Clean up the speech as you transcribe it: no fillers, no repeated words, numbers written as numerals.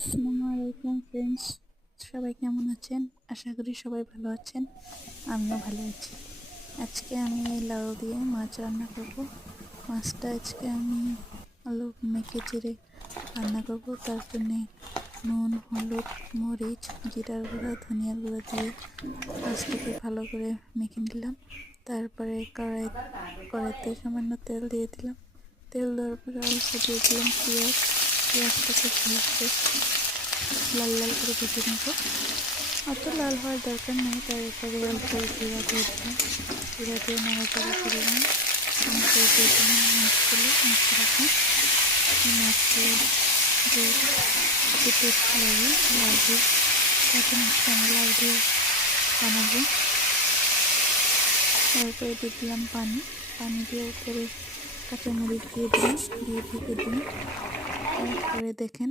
আসসালামু আলাইকুম ফ্রেন্ডস, সবাই কেমন আছেন? আশা করি সবাই ভালো আছেন। আমিও ভালো আছি। আজকে আমি লাউ দিয়ে মাছ রান্না করব। মাছটা আজকে আমি আলু মেখে চিড়ে রান্না করব। তার জন্যে নুন, হলুদ, মরিচ, জিরার গুঁড়া, ধনিয়ার গুঁড়া দিয়ে মাছটাকে ভালো করে মেখে নিলাম। তারপরে কড়াইতে সামান্য তেল দিয়ে দিলাম। তেল দেওয়ার পরে অল্প দিয়ে দিলাম পেঁয়াজটাকে ভালো করে লাল লাল করে ভেজে নেব। অত লাল হওয়ার দরকার নেই। তারপরে অল্প জিরা দিয়ে দিলাম। জিরা দিয়ে নাড়াচাড়া করে নিয়ে দিয়ে দিলাম মাছগুলো মেখে রাখা। এই মাছগুলো দিয়ে একটু টেস্ট লাগে লাউ দিয়ে। তারপর মাছটা আমি লাউ দিয়ে বানাবো। তারপরে দিয়ে দিলাম পানি দিয়ে উপরে কাঁচামরিচ দিয়ে দিলাম, দিয়ে ঢেকে দিলাম। তারপরে দেখেন